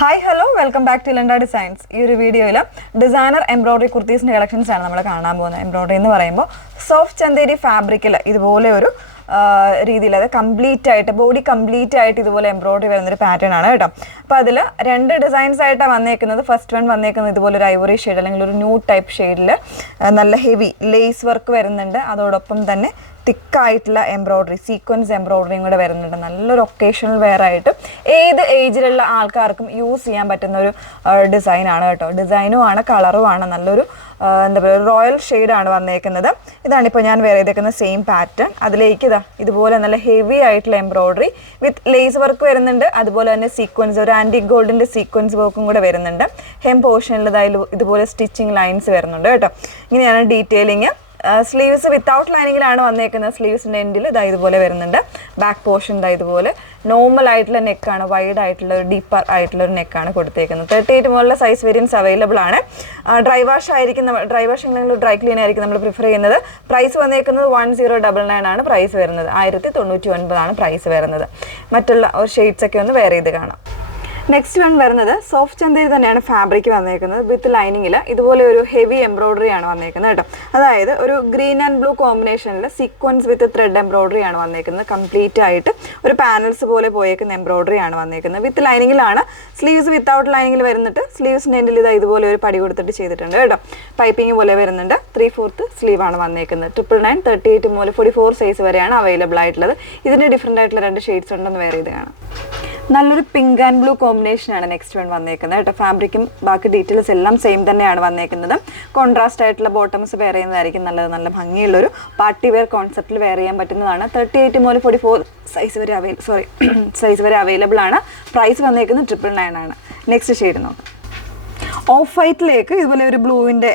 Hi hello welcome back to ലണ്ട designs. ഈ ഒരു വീഡിയോയിൽ ഡിസൈനർ എംബ്രോയിഡറി കുർത്തീസിൻ്റെ കളക്ഷൻസ് ആണ് നമ്മൾ കാണാൻ പോകുന്നത്. എംബ്രോയിഡറി എന്ന് പറയുമ്പോൾ സോഫ്റ്റ് ചന്തേരി ഫാബ്രിക്കിൽ ഇതുപോലെ ഒരു രീതിയിൽ, അത് കംപ്ലീറ്റ് ആയിട്ട് ബോഡി കംപ്ലീറ്റ് ആയിട്ട് ഇതുപോലെ എംബ്രോയിഡറി വരുന്നൊരു പാറ്റേൺ ആണ് കേട്ടോ. അപ്പോൾ അതിൽ രണ്ട് ഡിസൈൻസ് ആയിട്ടാണ് വന്നേക്കുന്നത്. ഫസ്റ്റ് വൺ വന്നേക്കുന്നത് ഇതുപോലെ ഒരു ഐവറി ഷെയ്ഡ് അല്ലെങ്കിൽ ഒരു ന്യൂ ടൈപ്പ് ഷെയ്ഡിൽ നല്ല ഹെവി ലേസ് വർക്ക് വരുന്നുണ്ട്. അതോടൊപ്പം തന്നെ തിക്കായിട്ടുള്ള എംബ്രോയിഡറി, സീക്വൻസ് എംബ്രോയിഡറിയും കൂടെ വരുന്നുണ്ട്. നല്ലൊരു ഒക്കേഷണൽ വെയർ ആയിട്ട് ഏത് ഏജിലുള്ള ആൾക്കാർക്കും യൂസ് ചെയ്യാൻ പറ്റുന്ന ഒരു ഡിസൈനാണ് കേട്ടോ. ഡിസൈനും ആണ്, കളറും ആണ്. നല്ലൊരു എന്താ പറയുക, റോയൽ ഷെയ്ഡാണ് വന്നേക്കുന്നത്. ഇതാണിപ്പോൾ ഞാൻ വെയർ ചെയ്തേക്കുന്ന സെയിം പാറ്റേൺ. അതിലേക്ക് ഇതുപോലെ നല്ല ഹെവി ആയിട്ടുള്ള എംബ്രോയിഡറി വിത്ത് ലേസ് വർക്ക് വരുന്നുണ്ട്. അതുപോലെ തന്നെ സീക്വൻസ്, ഒരു ആൻറ്റിക് ഗോൾഡിൻ്റെ സീക്വൻസ് വർക്കും കൂടെ വരുന്നുണ്ട്. ഹെം പോർഷനിൽ ഇതുപോലെ സ്റ്റിച്ചിങ് ലൈൻസ് വരുന്നുണ്ട് കേട്ടോ. ഇങ്ങനെയാണ് ഡീറ്റെയിലിങ്. സ്ലീവ്സ് വിത്തൗട്ട് ലൈനിങ്ങിലാണ് വന്നേക്കുന്നത്. സ്ലീവ്സിൻ്റെ എൻഡിൽ ഇതുപോലെ വരുന്നുണ്ട്. ബാക്ക് പോർഷൻ ഇതുപോലെ നോർമൽ ആയിട്ടുള്ള നെക്കാണ്, വൈഡ് ആയിട്ടുള്ള ഒരു ഡീപ്പർ ആയിട്ടുള്ള ഒരു നെക്കാണ് കൊടുത്തേക്കുന്നത്. 38 മുതലുള്ള സൈസ് വേരിയൻസ് അവൈലബിൾ ആണ്. ഡ്രൈ വാഷ് അല്ലെങ്കിൽ ഡ്രൈ ക്ലീൻ ആയിരിക്കും നമ്മൾ പ്രിഫർ ചെയ്യുന്നത്. പ്രൈസ് വന്നേക്കുന്നത് 1099 ആണ് പ്രൈസ് വരുന്നത്. 1099 ആണ് പ്രൈസ് വരുന്നത്. മറ്റുള്ള ഒരു ഷെയ്ഡ്സ് ഒക്കെ ഒന്ന് വെയർ ചെയ്ത് കാണാം. നെക്സ്റ്റ് വൺ വരുന്നത് സോഫ്റ്റ് ചന്തേരി തന്നെയാണ് ഫാബ്രിക് വന്നേക്കുന്നത്. വിത്ത് ലൈനിങ്ങിൽ ഇതുപോലെ ഒരു ഹെവി എംബ്രോയിഡറി ആണ് വന്നേക്കുന്നത് കേട്ടോ. അതായത് ഒരു ഗ്രീൻ ആൻഡ് ബ്ലൂ കോമ്പിനേഷനിൽ സീക്വൻസ് വിത്ത് ത്രെഡ് എംബ്രോയിഡറി ആണ് വന്നേക്കുന്നത്. കംപ്ലീറ്റ് ആയിട്ട് ഒരു പാനൽസ് പോലെ പോയേക്കുന്ന എംബ്രോയിഡറി ആണ് വന്നേക്കുന്നത്. വിത്ത് ലൈനിങ്ങിലാണ്. സ്ലീവ്സ് വിത്തൗട്ട് ലൈനിങ്ങിൽ വരുന്നിട്ട് സ്ലീവ്സിൻ്റെ എൻഡിൽ ഇതുപോലെ ഒരു പടി കൊടുത്തിട്ട് ചെയ്തിട്ടുണ്ട് കേട്ടോ. പൈപ്പിംഗ് പോലെ വരുന്നുണ്ട്. 3/4 സ്ലീവ് ആണ് വന്നേക്കുന്നത്. 999, 38 മുതൽ 44 സൈസ് വരെയാണ് അവൈലബിൾ ആയിട്ടുള്ളത്. ഇതിൻ്റെ ഡിഫറെൻ്റ് ആയിട്ടുള്ള രണ്ട് ഷെയ്ഡ്സ് ഉണ്ടെന്ന് വേറെ ഇത് കാണാം. നല്ലൊരു പിങ്ക് ആൻഡ് ബ്ലൂ കോമ്പിനേഷനാണ് നെക്സ്റ്റ് വൺ വന്നേക്കുന്നത് കേട്ടോ. ഫാബ്രിക്കും ബാക്കി ഡീറ്റെയിൽസ് എല്ലാം സെയിം തന്നെയാണ് വന്നേക്കുന്നത്. കോൺട്രാസ്റ്റ് ആയിട്ടുള്ള ബോട്ടംസ് വെയർ ചെയ്യുന്നതായിരിക്കും നല്ലത്. നല്ല ഭംഗിയുള്ളൊരു പാർട്ടി വെയർ കോൺസെപ്റ്റിൽ വെയർ ചെയ്യാൻ പറ്റുന്നതാണ്. 38 മുതൽ 44 സൈസ് വരെ അവൈലബിൾ ആണ്. പ്രൈസ് വന്നേക്കുന്നത് 999 ആണ്. നെക്സ്റ്റ് ഷെയ്ഡ് നോക്കാം. ഓഫ് വൈറ്റിലേക്ക് ഇതുപോലെ ഒരു ബ്ലൂവിൻ്റെ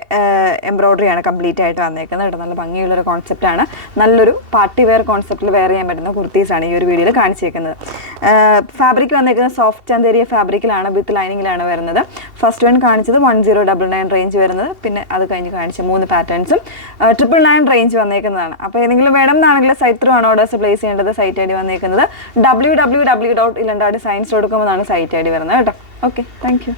എംബ്രോയിഡറിയാണ് കംപ്ലീറ്റ് ആയിട്ട് വന്നേക്കുന്നത് കേട്ടോ. നല്ല ഭംഗിയുള്ളൊരു കോൺസെപ്റ്റാണ്. നല്ലൊരു പാർട്ടി വെയർ കോൺസെപ്റ്റിൽ വെയർ ചെയ്യാൻ പറ്റുന്ന കുർത്തീസാണ് ഈ ഒരു വീഡിയോയിൽ കാണിച്ചേക്കുന്നത്. ഫാബ്രിക് വന്നേക്കുന്നത് സോഫ്റ്റ് ചന്തേരിയ ഫാബ്രിക്കിലാണ്, വിത്ത് ലൈനിങ്ങിലാണ് വരുന്നത്. ഫസ്റ്റ് വൺ കാണിച്ചത് 1099 റേഞ്ച് വരുന്നത്. പിന്നെ അത് കഴിഞ്ഞ് കാണിച്ച 3 പാറ്റേൺസും 999 റേഞ്ച് വന്നേക്കുന്നതാണ്. അപ്പോൾ ഏതെങ്കിലും വേണം എന്നാണെങ്കിൽ സൈറ്റ് ത്രൂ ആണ് ഓർഡേഴ്സ് പ്ലേസ് ചെയ്യേണ്ടത്. സൈറ്റ് ഐ ഡി വന്നേക്കുന്നത് www.ilandadesigns.com എന്നാണ് സൈറ്റ് ഐ ഡി വരുന്നത് കേട്ടോ. Okay, thank you.